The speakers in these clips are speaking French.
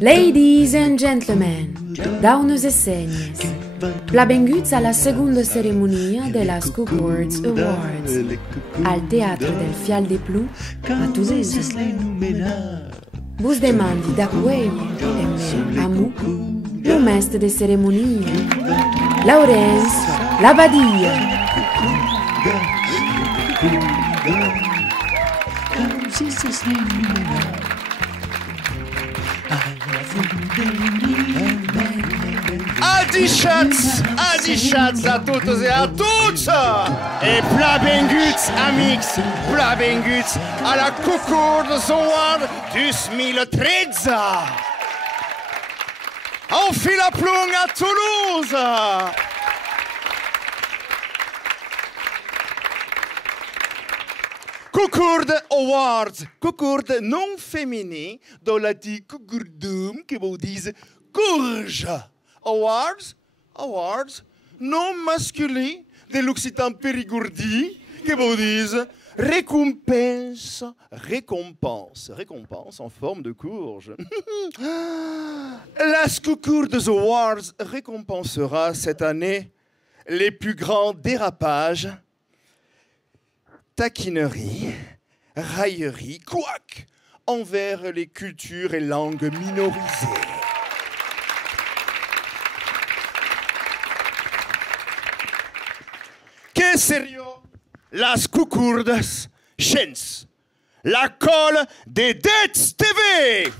Ladies and gentlemen, dames e señores, benvinguts a la segunda ceremonia de las Cook Words Awards, al Teatre del Fial de Plou, a Toulouse. Vos demandi d'accueillir e amo o mestre de ceremonia, Laurence Labadia. Adichatz a totes e a tots! Et benvinguts, amics, benvinguts a la Cook Words Award 2013! On fait la plonge à Toulouse! Cook Awards, Cook non féminin, dans la dit Cookurdum, qui vous disent courge. Awards, non masculin, de l'occitan périgourdi, qui vous disent récompense en forme de courge. La Cook Awards récompensera cette année les plus grands dérapages, taquinerie, raillerie, couac envers les cultures et langues minorisées. Que sérieux, las cucurdas, chens, la colle des Dettes TV.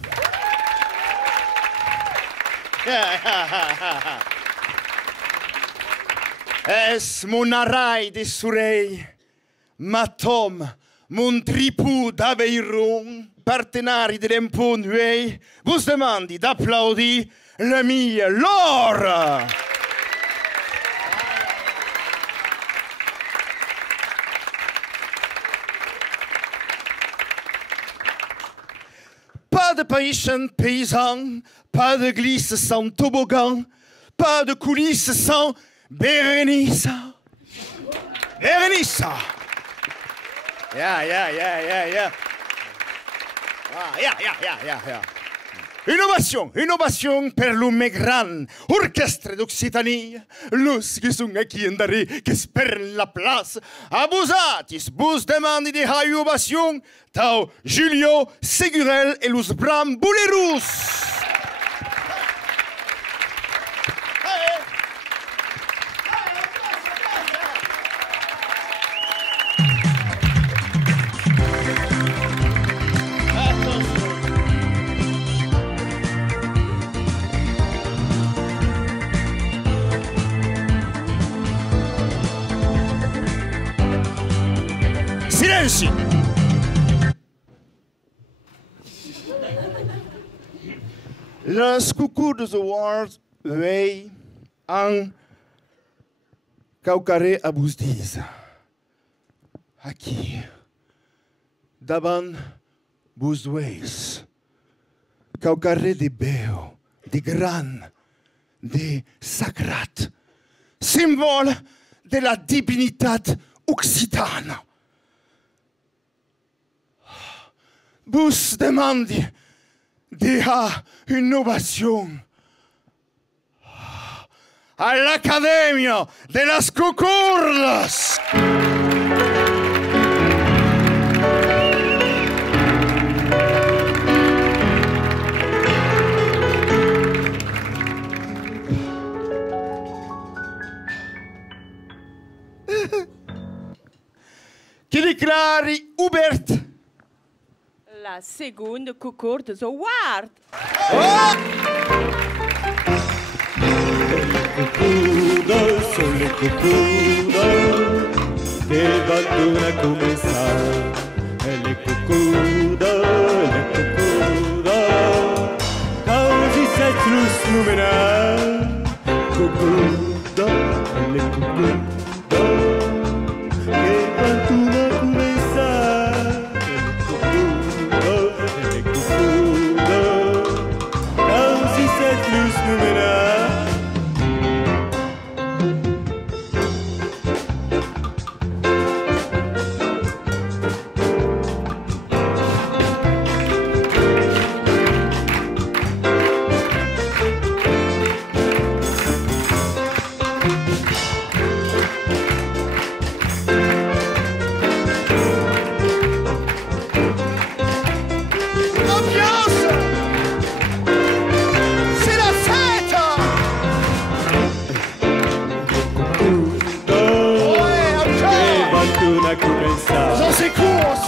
Es mon arail des soleils, ma tome, mon tripou d'Aveyron, partenari de l'impôt nuei, vous demandez d'applaudir le mien, l'or. Pas de paysan, pas de glisse sans toboggan, pas de coulisses sans Bérénice. Bérénice. Yeah. Innovation per l'Umegran, orchestre d'Occitanie, los qui sont qui andare, qui speren la place, abusatis, bus demandi de innovation, tau Julio Segurel et los Brambulerus. Silenzio! Les Cook Awards vei an caucare a vos dis. Aquí, davant vos veis, caucare de beu, de gran, de sacrat, symbole de la divinitat occitana. Vous demandez de innovation à l'Académie de las Cook Words. Qui déclare ouverte la seconda Cook Words Award. Oh! Sono le cucudas che vanno a começar. Le cucudas, causi cetlus numerar. Cucudas, le cucudas che vanno a começar. Le cucudas, causi cetlus numerar.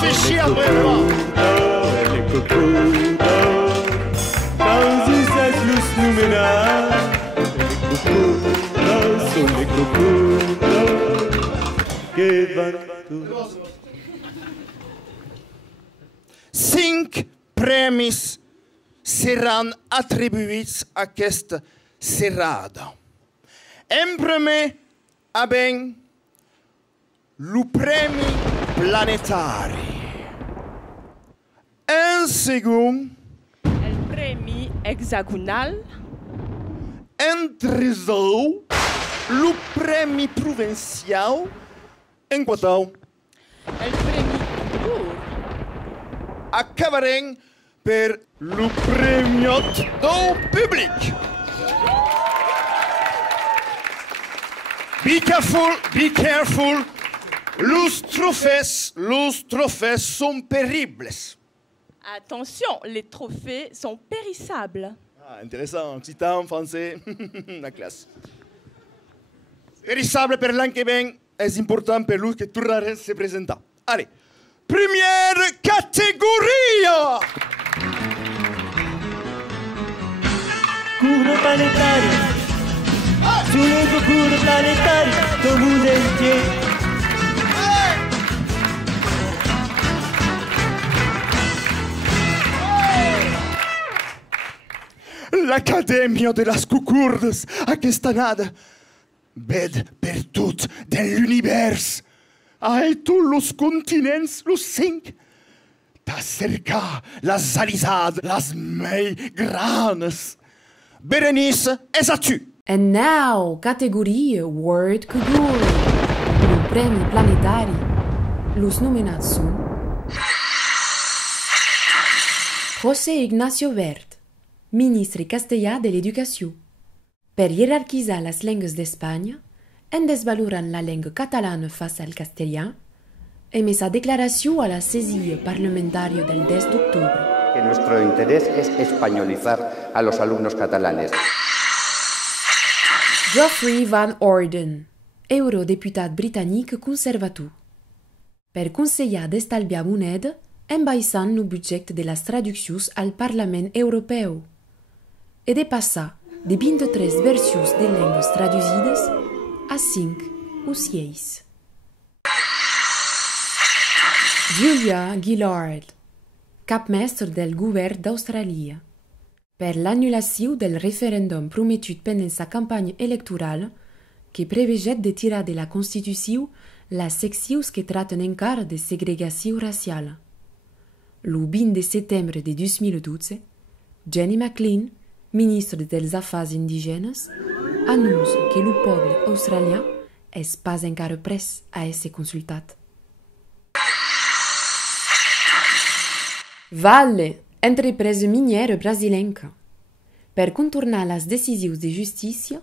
fait chier après, vraiment. Le cucuda, causi set lus lumina. Le cucuda, son le cucuda, que van tu. 5 premis seran attribuits a aquesta serrada. En primer, abbiamo il premi planetari. En segon, El premi hexagonal. en terzo, il premi provincial. En quarto, El premi concours. acabarem per il premiot do public. Be careful, be careful. Los trophées sont pénibles. Attention, les trophées sont périssables. Ah, intéressant. Occitan, français, la classe. Périssable per l'an che viene è importante per lui che tornare se presenta. Allez, première categoria. Concours planétaire, sur les concours planétaires, dans le monde entier. L'Accademia de las Cucurdes aquesta nada ved per tot de l'univers a tous los continents, los 5 t'acerca las alisades, las mei granes. Berenice, es a tu. And now, categorie Word Kugur. Le premi planetari. Los nominats sunt José Ignacio Wert, ministre castellà de l'Educació. Per hierarquizar les lengues d'Espanya, en desvalorant la llengua catalana face al castellà, emet sa declaració a la sessió parlamentària del 10 d'octubre. Que nuestro interés es españolizar a los alumnos catalanes. Geoffrey Van Orden, eurodeputat britànic conservatiu. Per consellar d'estalviar moneda, enbaixant el budget de les traduccions al Parlament Europeu e de passar de 23 versions de llengües traduïdes a 5 o 6. Julia Gillard, capmestre del govern d'Austràlia, per l'annulació del referèndum prometut pendent sa campanya electoral que preveget de tirar de la Constitució les seccions que traten encara de segregació racial. El 20 de setembre de 2012, Jenny McLean, ministre dels Afars Indígenes, anuncia que el poble australià és pas encara pres a ésser consultat. Vale, entrepresa miniera brasilenca. Per contornar les decisions de justícia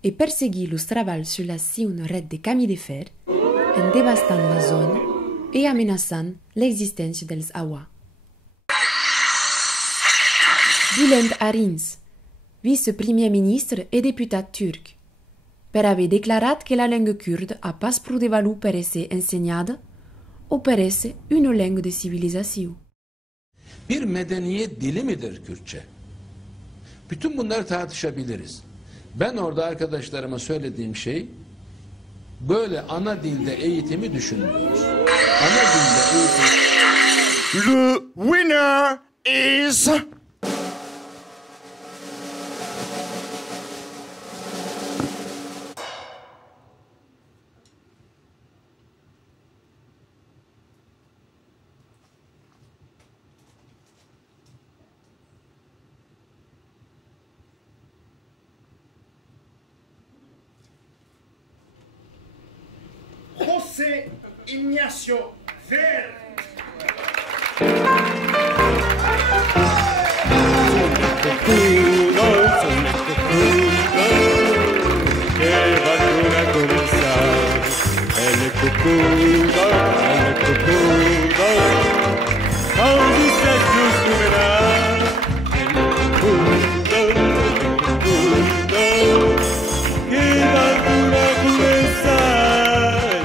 e perseguir els treballs sur la una red de camí de fer, en devastant la zona e amenaçant l'existència dels awa. Bülent Arins, vice-premier ministre et députat turc, per haver declarat que la llengua kurde ha pas prou de valor per ésser ensenyada o per ésser una llengua de civilizació. Bir medeniyet dili midir Kürtçe? Bütün bunları tartışabiliriz. Ben orada arkadaşlarıma söylediğim şey, böyle ana dilde eğitimi düşünmüyoruz. Ana dilde eğitim... Le winner is... José Ignacio Wert. Que vacuna comenzar. El cucuda, causi set lus lumina. El cucuda, que vacuna comenzar.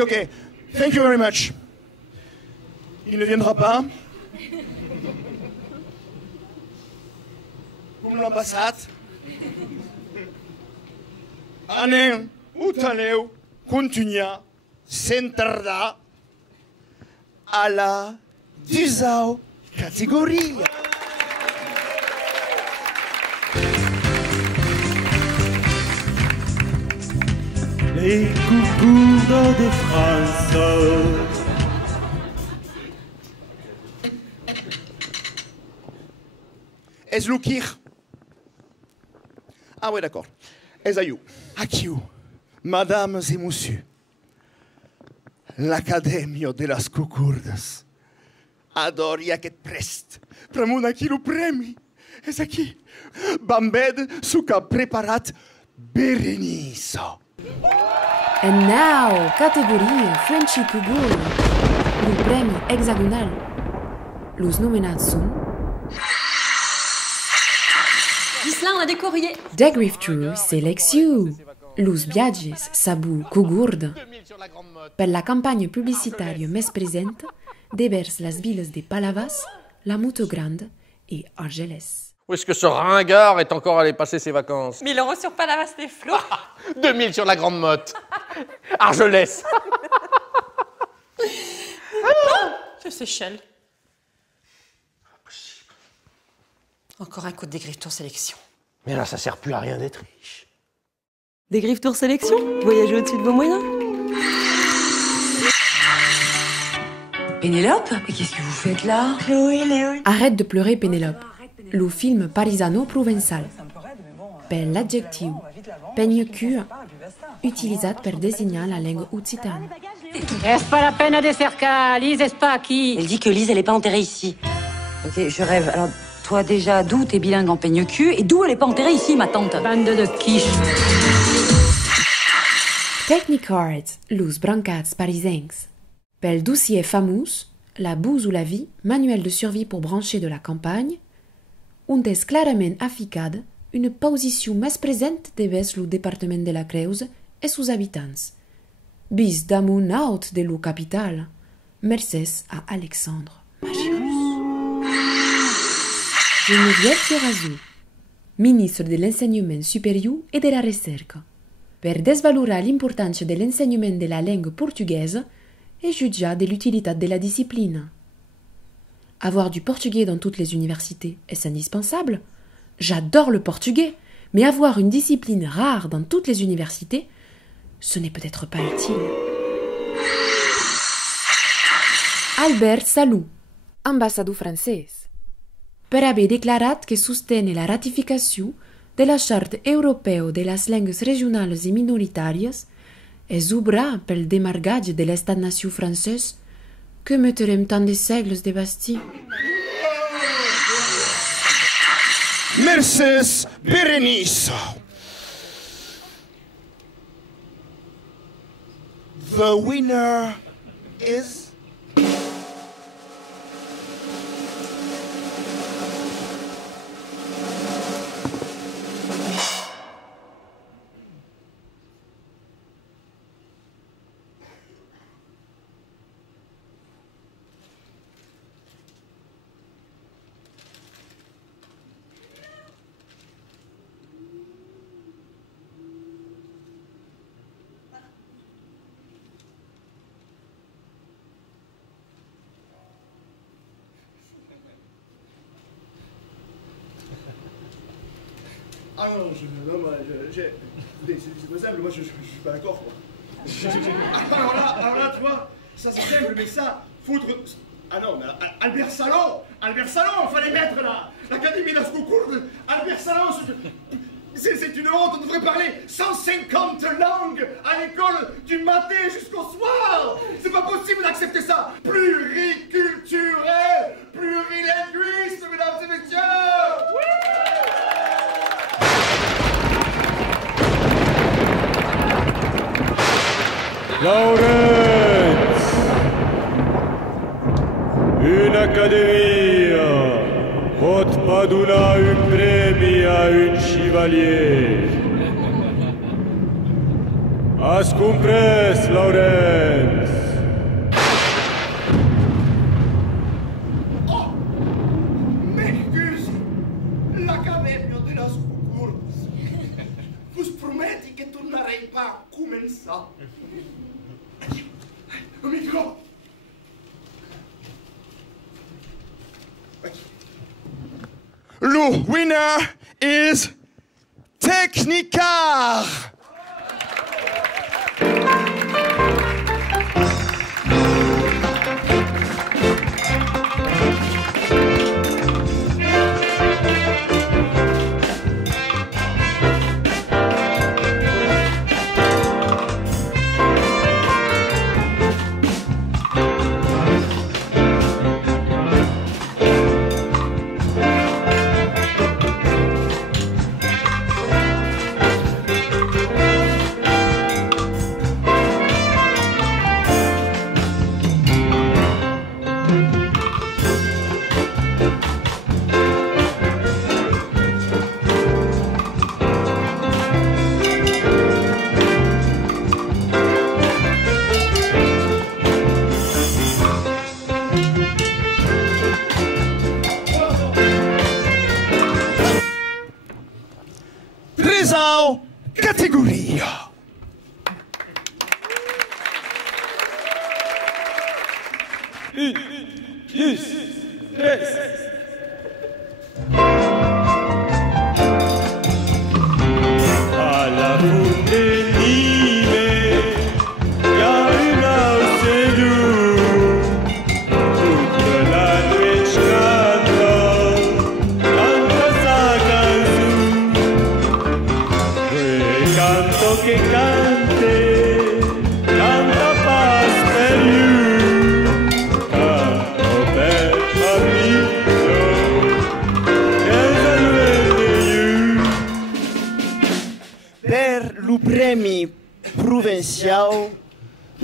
ok. Thank you very much. Il ne viendra pas. Comme l'ambassade. Anem, utaneu, continuia, sentarda à la 10e catégorie. Les coucous de France. Ezlukir. Ah ouais, d'accord. Ezayou. Akiu. Mesdames et messieurs, l'Académie de las Cucurdas adoria que prest pramun aquilu premi. És aquí. Bambed suca preparat Berenice. And now, categorie Frenchy Cugur, le premi hexagonal. Los nominados sont Ghislain, on a des courriers. Degrifter Selectiu, Los Viajes Sabu Cugurd. Per la campagne publicitaire mes presente, déverse las villes de Palavas, La Mutogrande et Argelès. Où est-ce que ce ringard est encore allé passer ses vacances? 1000 € sur Palavas des Flots. 2000 sur la Grande Motte. Argelès. Je Seychelles. Encore un coup de Dégriffe Tour Sélection. Mais là, ça sert plus à rien d'être riche. Dégriffe Tour Sélection, voyagez au-dessus de vos moyens. Pénélope, mais qu'est-ce que vous faites là? Chloé. Arrête de pleurer, Pénélope. Le film parisano-provençal. Per l'adjectif peigne-cul, utilisé pour désigner la langue occitane. Est-ce pas la peine de cerca, Lise, est-ce pas qui? Elle dit que Lise, elle est pas enterrée ici. Ok, je rêve. Alors, toi déjà, d'où t'es bilingue en peigne-cul et d'où elle est pas enterrée ici, ma tante? Bande de quiche. Technicards, los brancats parisiens. Pel dossier famous, La bouse ou la vie, manuel de survie pour brancher de la campagne, on est clairement afficade une position mais présente devant le département de la Creuse et ses habitants. Bis damunt out de lo capital, mercès à Alexandre Magirus. Geneviève Fioraso, ministre de l'enseignement supérieur et de la recherche, per desvalorar l'importance de l'enseignement de la langue portugaise et juger de l'utilité de la discipline. Avoir du portugais dans toutes les universités est indispensable. J'adore le portugais, mais avoir une discipline rare dans toutes les universités, ce n'est peut-être pas utile. Albert Salou, ambassadeur français, per haver declarat que sostiene la ratificació de la Charte Europea de les Langues Regionales i Minoritàries és obrar pel demargatge de l'Estat-nació francès que mettrem tant de segles de Bastille. Mercès Berenice. The winner is... Ah non, c'est pas simple, moi je suis pas d'accord quoi. Alors là, tu vois, ça c'est simple, mais ça, foutre... Ah non, mais Albert Salon, fallait mettre là, l'Académie das Cucurdas, Albert Salon, c'est une honte, on devrait parler 150 langues à l'école du matin jusqu'au soir. C'est pas possible d'accepter ça. Pluriculturel, plurilinguiste, mesdames et messieurs. Laurens, une académie, pot pas donar un premi à un chevalier. Ascumpres, Laurens. Oh, m'excuse, l'Académie de las Cours. Vous promettez que tu n'arrêtes pas comme ça. Le micro. Le winner is Technicar. Présent catégorie. Une, deux, trois. À la route de Nîmes, y a une house doux. Toute la nuit canta sa canzone. E canto che cante, canta pas per you. Canto per amico, che saluete you. Per le premi provincial,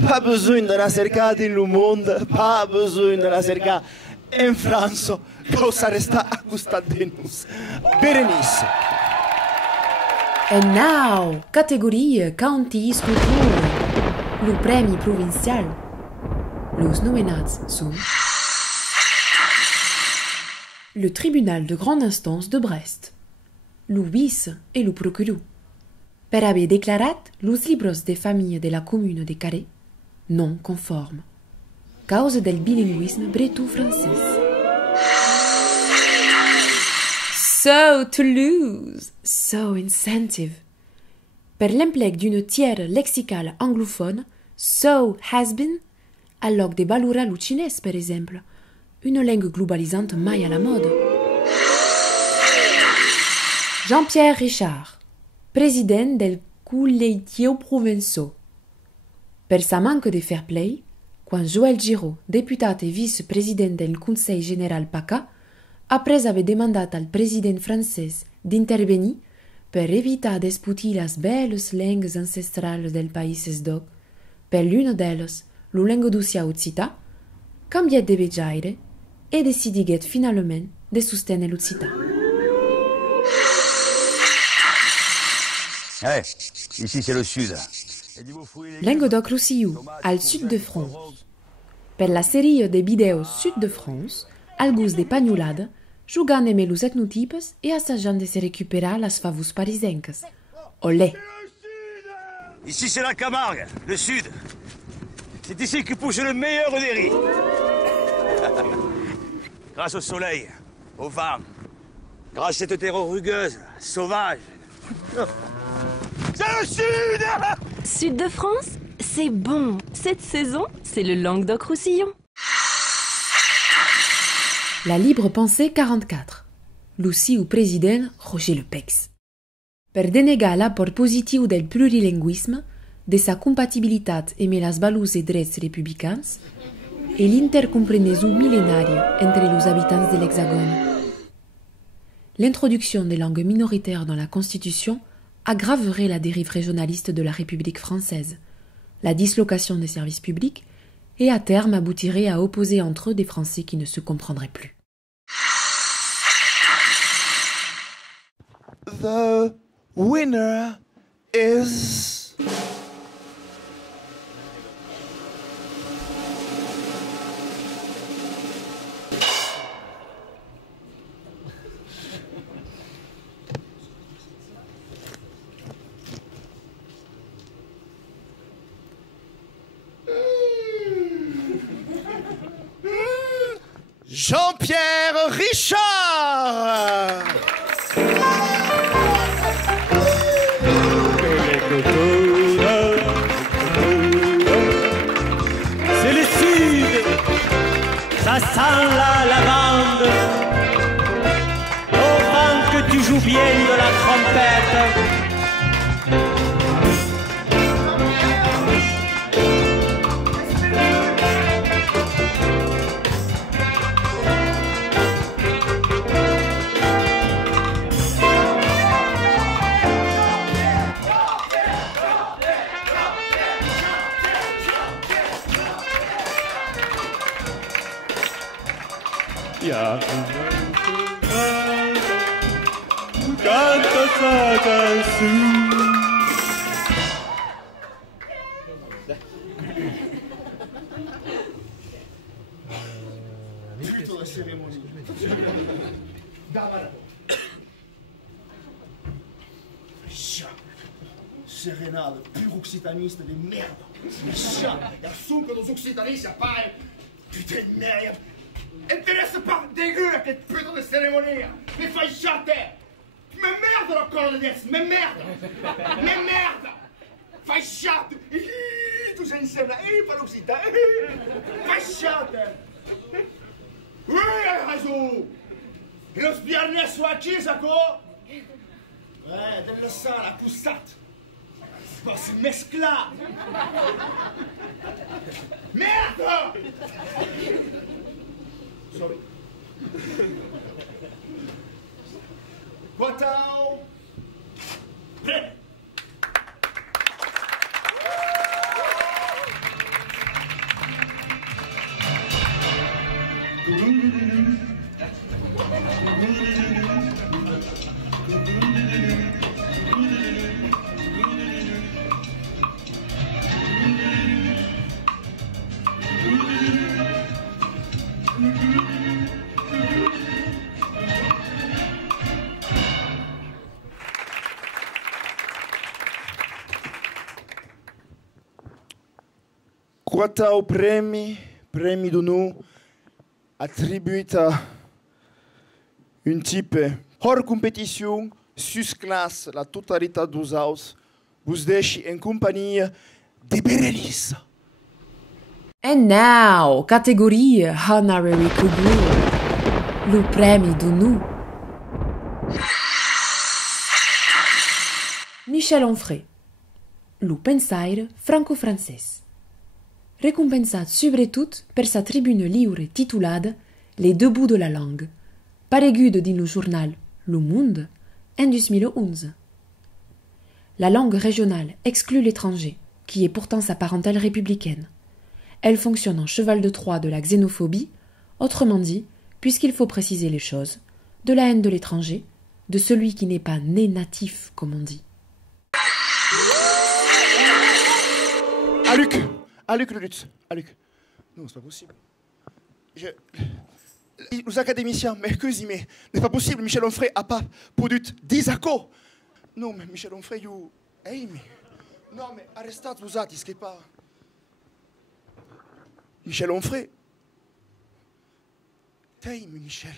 pas besoin de la cercar dans le monde, pas besoin de la cercar en France, causa resta a costat de nous. Berenice. And now, categorie County Sculpture, le premi provincial. Los nomenats sont le tribunal de grande instance de Brest, le vice et le procureur, per haver declarat los libros de famille de la commune de Carré non conformes, cause del bilinguisme breton-français. So Toulouse, so incentive. Per l'emplec d'une tiers lexicale anglophone, so has been, alloc de balura lucines, per exemple, une langue globalisante mai à la mode. Jean-Pierre Richard, président del Collegio Provençaux. Per sa manque de fair play, quand Joël Giraud, députat et vice-président del Conseil général PACA, après avait demandé al président français d'intervenir per evitar d'esputir las belles langues ancestrales del Païses d'Oc, per l'une d'elles, la langue d'Ocia occita, cambiet de vejaire et decidiguet finalement de soutenir l'occita. Ouais, ici c'est le sud. Languedoc-Roussillon, al sud de France. Per la série de vidéos Sud de France, al gust de pagnolade, jugant aimer los etnotypes et assageant de se récupérer las favus parisenques. Olé! Ici c'est la Camargue, le sud. C'est ici que pousse le meilleur des riz. Grâce au soleil, au vent, grâce à cette terre rugueuse, sauvage. C'est le sud! Sud de France, c'est bon. Cette saison, c'est le Languedoc-Roussillon. La Libre Pensée 44. Lucie ou président Roger Lepex. Per denegar l'apport positiu del plurilinguisme, de sa compatibilitat amb les valors et drets republicans, et l'intercomprensió millénaire entre les habitants de l'Hexagone. L'introduction des langues minoritaires dans la Constitution aggraverait la dérive régionaliste de la République française, la dislocation des services publics, et à terme aboutirait à opposer entre eux des Français qui ne se comprendraient plus. The winner is Jean-Pierre Richard. C'est le sud, ça sent la lavande. Au vent que tu joues bien de la trompette. Canta essa canção. Plutôt la cérémonie. Sérénade, pur occitaniste de merde. Chat, il y a sucre dos occitanistes, pareil. Putain de merde. Intéresse pas, dégueu, cette putain de cérémonie. Mais fai chatter. Mais merde encore de this, mais merde. Mais merde. Fai chatter. Tu sei insieme, per l'occitan. Fai chatter. Oui, hai raison. E lo sbirne su a Chisaco? Della sala, accusat. Si va se mesclar. Merde! Sorry. Quatau. Prêt. Quatau premi d'unu attribuiti a un type hors compétition, sus classe, la totalité dos aus, vous deixe en compagnie de Berenice. And now, categorie Honorary Cougar, le premi d'unu. Michel Onfray, le pensaire franco-francês. Recompensat sobretot per sa tribune liure titulada Les deux bouts de la langue, pareguda din le journal Le Monde en 2011. La langue régionale exclut l'étranger, qui est pourtant sa parentèle républicaine. Elle fonctionne en cheval de Troie de la xénophobie, autrement dit, puisqu'il faut préciser les choses, de la haine de l'étranger, de celui qui n'est pas né natif, comme on dit. Luc le Lutz. Luc. Non, c'est pas possible. Les académiciens, mais n'est pas possible. Michel Onfray a pas produit 10 accords. Non, mais Michel Onfray, you... Hey, mais... Non, mais arrestat vous êtes, ce pas... Michel Onfray. Hey, mais Michel.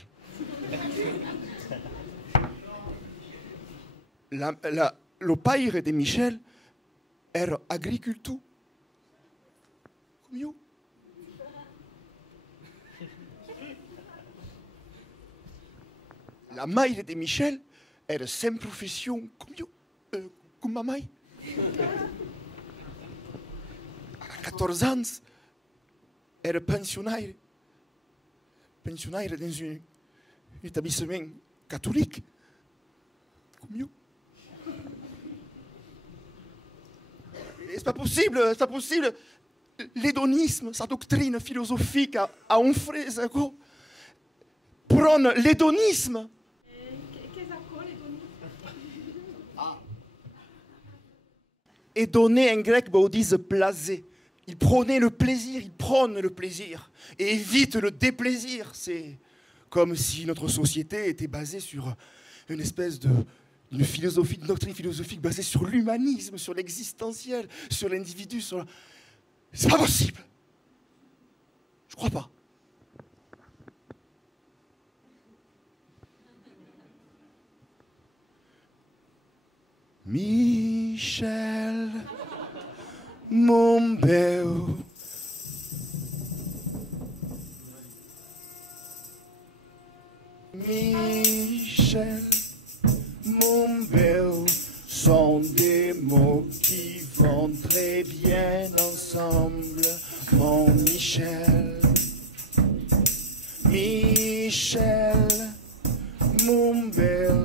Le pays de Michel era agriculture. Comme you. La mère de Michel era sans profession comme you, comme ma mère. À 14 ans, era pensionnaire. Pensionnaire dans un établissement catholique. Comme you. C'est pas possible, c'est pas possible. L'hédonisme, sa doctrine philosophique à Onfray, prône l'hédonisme. Et donner en grec, on dit plaisir. Il prônait le plaisir, il prône le plaisir et évite le déplaisir. C'est comme si notre société était basée sur une espèce d'une philosophie, une doctrine philosophique basée sur l'humanisme, sur l'existentiel, sur l'individu, sur... C'est pas possible. Je crois pas. Michel, mon beau. Michel, mon beau, sont des mots qui vont très bien ensemble, mon Michel. Michel, mon bel,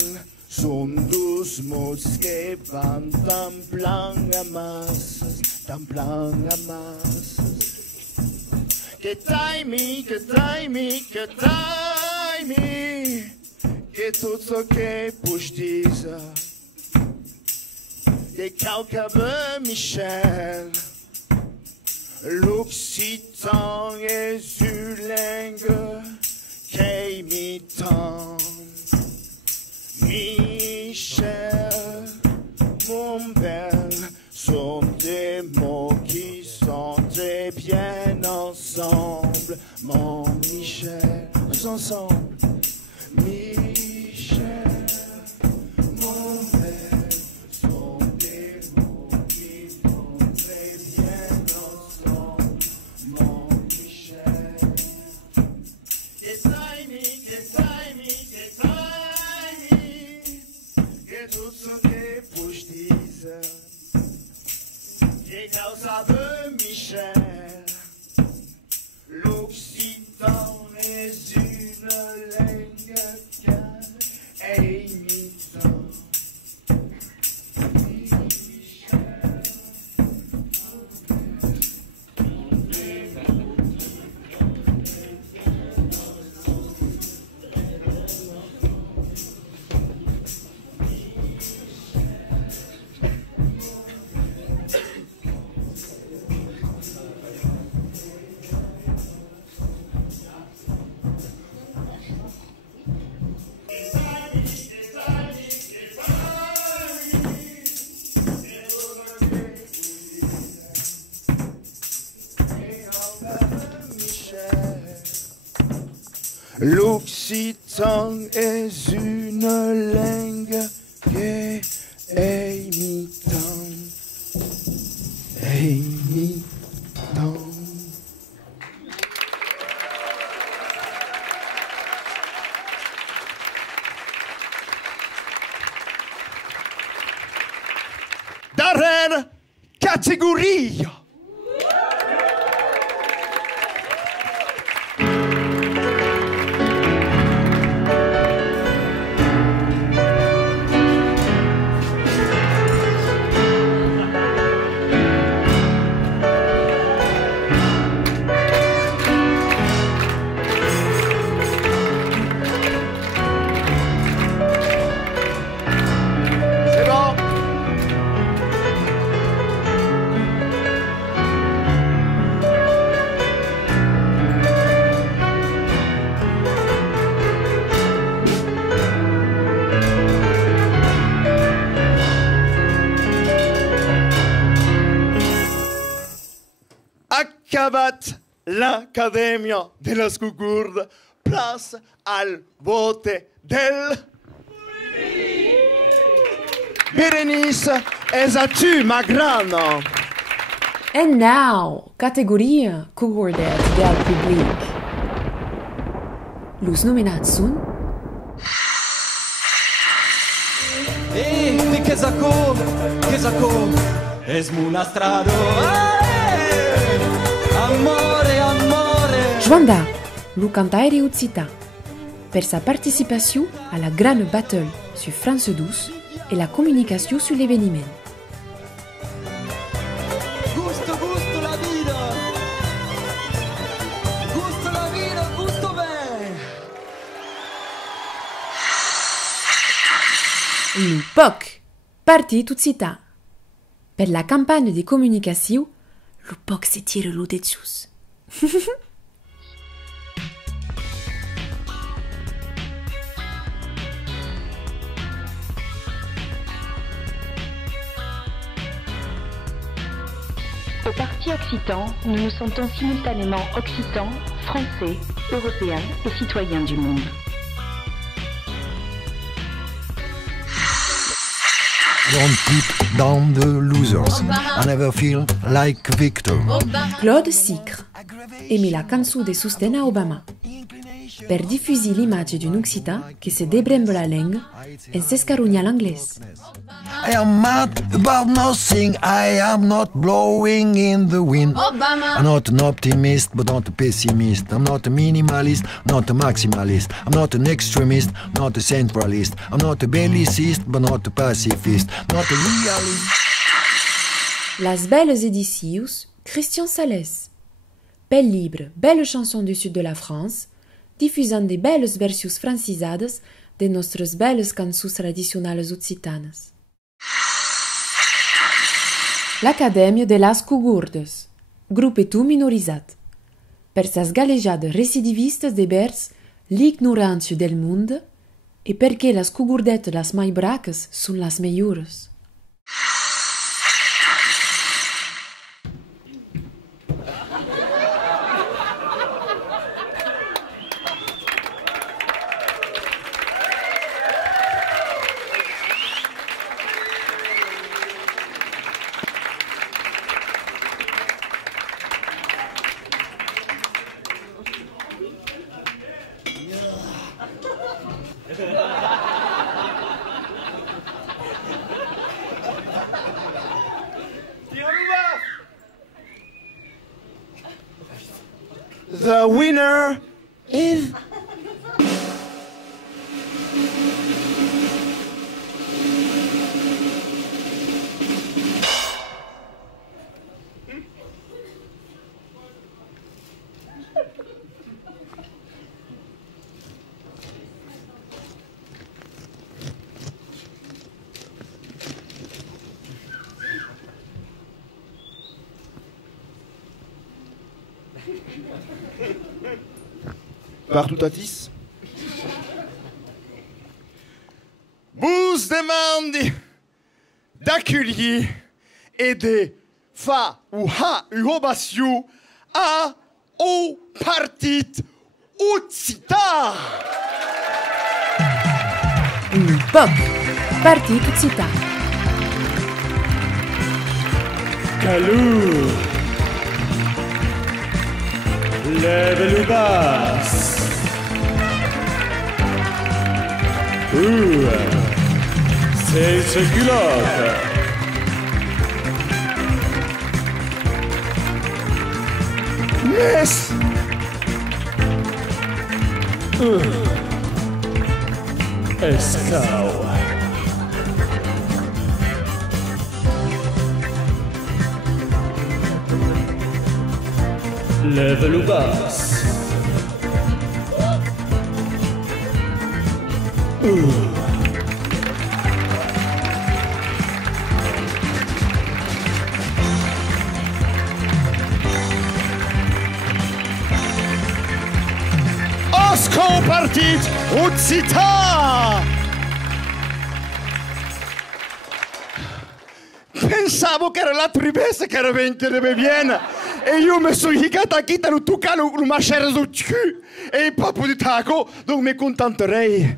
sont 12 mots qui vont d'un plan à masse, d'un plan à masse. Que timing, que timing, que timing, que tout ce que je dise. Que quelqu'un veut Michel, l'occitan et zulingue, qui m'étend. Michel, mon bel, sont des mots qui sont très bien ensemble, mon Michel, tous ensemble. Michel, mon bel, sont des mots qui vont très bien ensemble, mon Michel. Que timing, que timing, que timing, que tout ce que je dise. Que causa de Michel, l'occitan est une langue calme et imitante. L'occitan est une langue qui est imitante. Dernière catégorie. Accabat l'Accademia della Scucurda, place al vote del Berenice Esatu Magrano. And now, categoria Kukurdet del Public. Los nominados sunt E che sacco, es monastrado. Amore, amore. Joanda, le cantaire Utsita, pour sa participation à la grande battle sur France 12 et la communication sur l'événement. Gusto la vida. Gusto la vida, gusto bene. Le POC, parti Utsita. Per la campagne de communication, le POC se tire l'eau des dessous. Au Parti Occitan, nous nous sentons simultanément occitans, français, européens et citoyens du monde. Don't put down the losers. I never feel like a victor. Claude Sicre émet la canzone de sostegno a Obama per diffuser l'immagine d'un Occitan che se débrembe la langue et s'escarogna l'anglais. I am mad about nothing. I am not blowing in the wind. Obama. I'm not an optimist, but not a pessimist. I'm not a minimalist, not a maximalist. I'm not an extremist, not a centralist. I'm not a bellicist, but not a pacifist. Not a realist. Las belles éditions, Christian Salès. Belle libre, belle chanson du sud de la France, diffusant des belles versions francisades de nostres belles cançons tradicionales occitanes. L'Acadèmia de las Cugurdes, gruppetum minorizat, per sas galejades recidivistes de vers l'ignorància del mund e perché las cugurdetes las mai braques són las mellores. The winner is... Partout à 10. Vous demandez d'accueillir et de faire ou ha urobation à au parti Utsita. Poc, parti Utsita. Calou. Lève le bas. C'est ce culotte. Yes. Escau. Lève le bas. Osco partit Utsita. Pensavo che era la tribesse che era venterebbe bien. E io mi sono hicata qui dans tout cas le machin au cul et pas pour du taco, donc me contenterei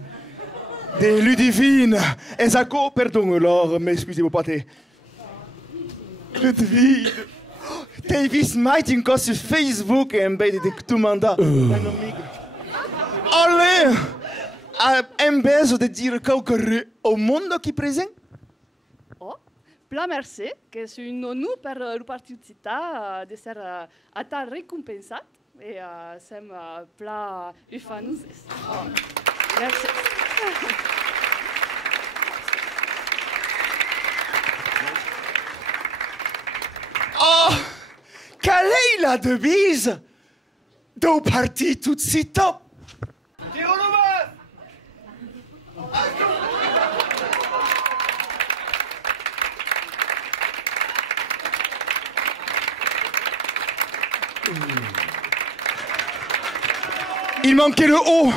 de Ludivine et Zako, pardon alors, mais excusez-moi pas te. Ludivine, t'as vu ce matin encore sur Facebook et un bail de tout mandat. Allez, un baiser de dire quelque chose au monde qui présente. Pla merci, que c'est un honneur pour le Parti Utsita de ser à ta récompensat et c'est pla ufanus. Merci. Oh, quelle est la devise du Parti Utsita? Il manquait le haut.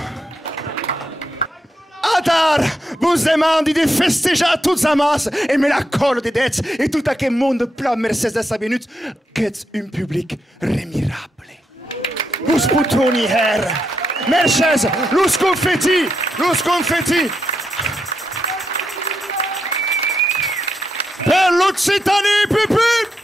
Adar vous demande de festeger toute sa masse et met la colle des dettes et tout à quel monde plat merced de sa minute qu'est un public remirable. Vous spoutoni her. Merchez, los confetti, los confetti. per l'Occitanie, pipi!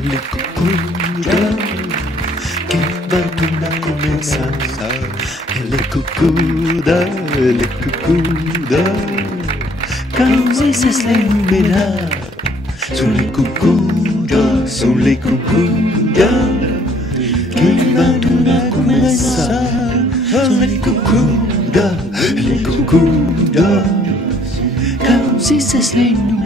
Le cucuda che vanno a começar. Le cucuda cause se sembra. Sono le cucuda che vanno a começar. Sono le cucuda cause se sembra.